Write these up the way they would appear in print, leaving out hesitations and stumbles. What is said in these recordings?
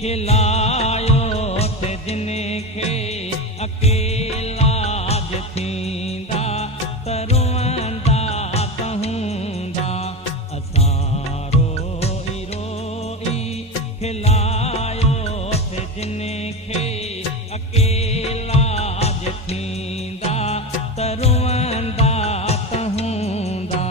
खिलायो थे जिनखे अकेला ज थींदा त रोअंदा त हूंदा असां रोई रोई खिलायो थे जिनखे अकेला ज थींदा त रोअंदा त हूंदा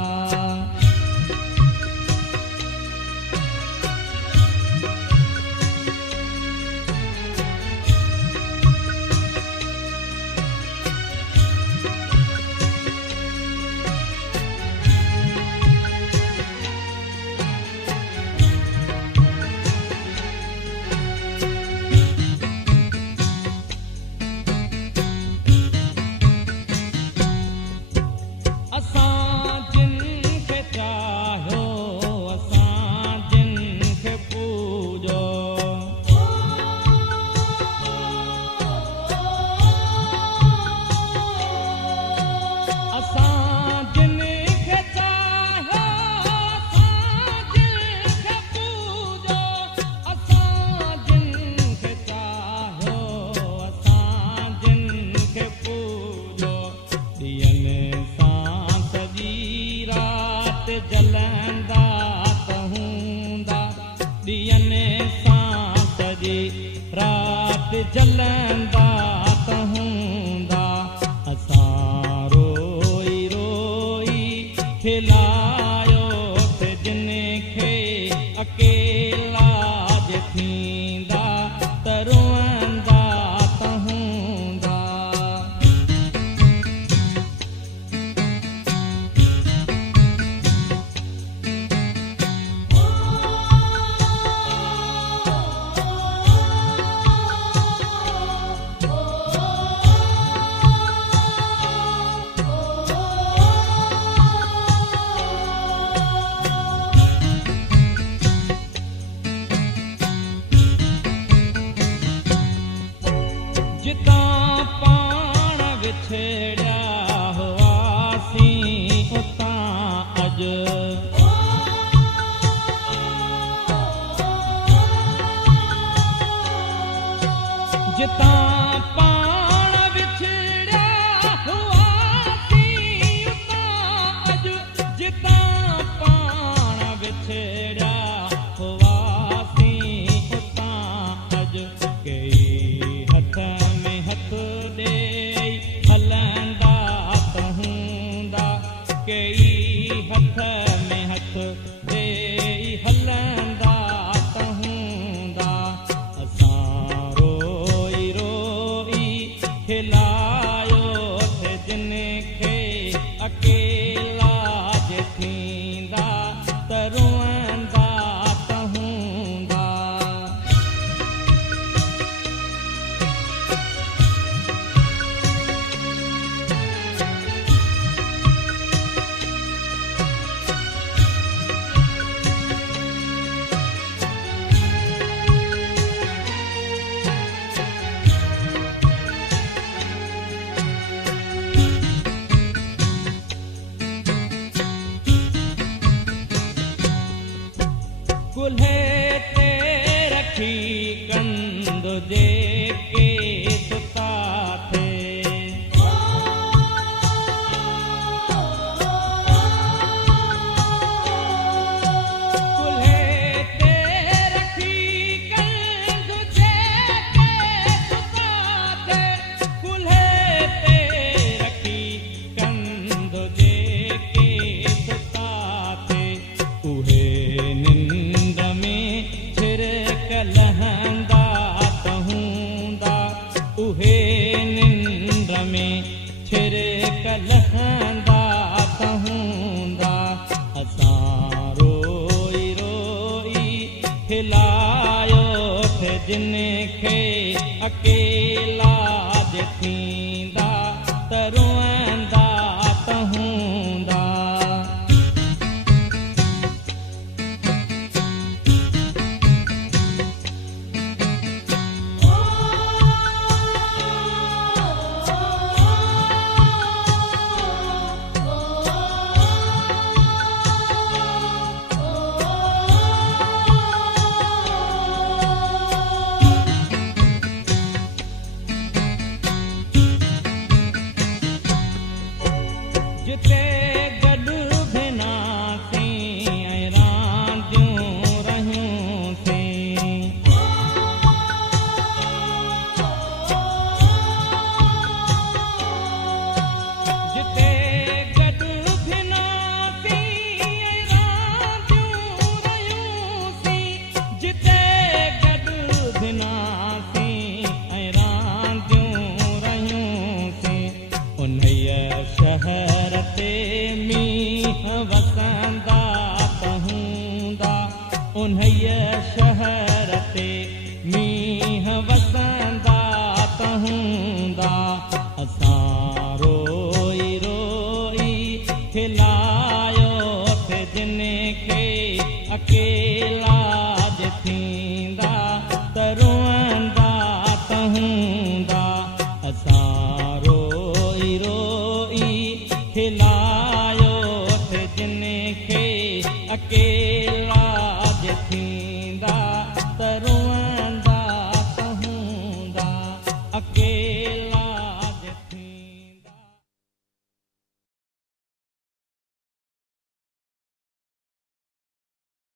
जलंदा त हूंदा ॾींहनि सां सॼी राति जलंदा त हूंदा असां रोई रोई खिलायो थे जिनखे अकेला ज थींदा त रोअंदा त हूंदा जितां पाण विछड़िया हुआसीं उतां अॼु जितां पाण विछड़िया हुआसीं उतां अॼु जितां पाण विछड़िया हुआसीं उतां अॼु कई हथ में हथ ॾेई हलंदा त हूंदा कई हथ में हथ ॾेई हलंदा त हूंदा असां रोई रोई खिलायो थे जिनखे अकेला ज थींदा त रोअंदा त हूंदा कुल्हे ते रखी कंद जेके सुता थे कुल्हे ते रखी कंद जेके सुता थे कुल्हे ते रखी कंद जेके सुता थे उहे निंद में छिरक लहंदा त हूंदा उहे निंद में छिरक लहंदा त हूंदा असां रोई रोई खिलायो थे जिनखे अकेला ज थींदा त रोअंदा त हूंदा उन्हीअ शहर ते मींहं वसंदा त हूंदा असां रोई रोई खिलायो थे जिन खे अकेला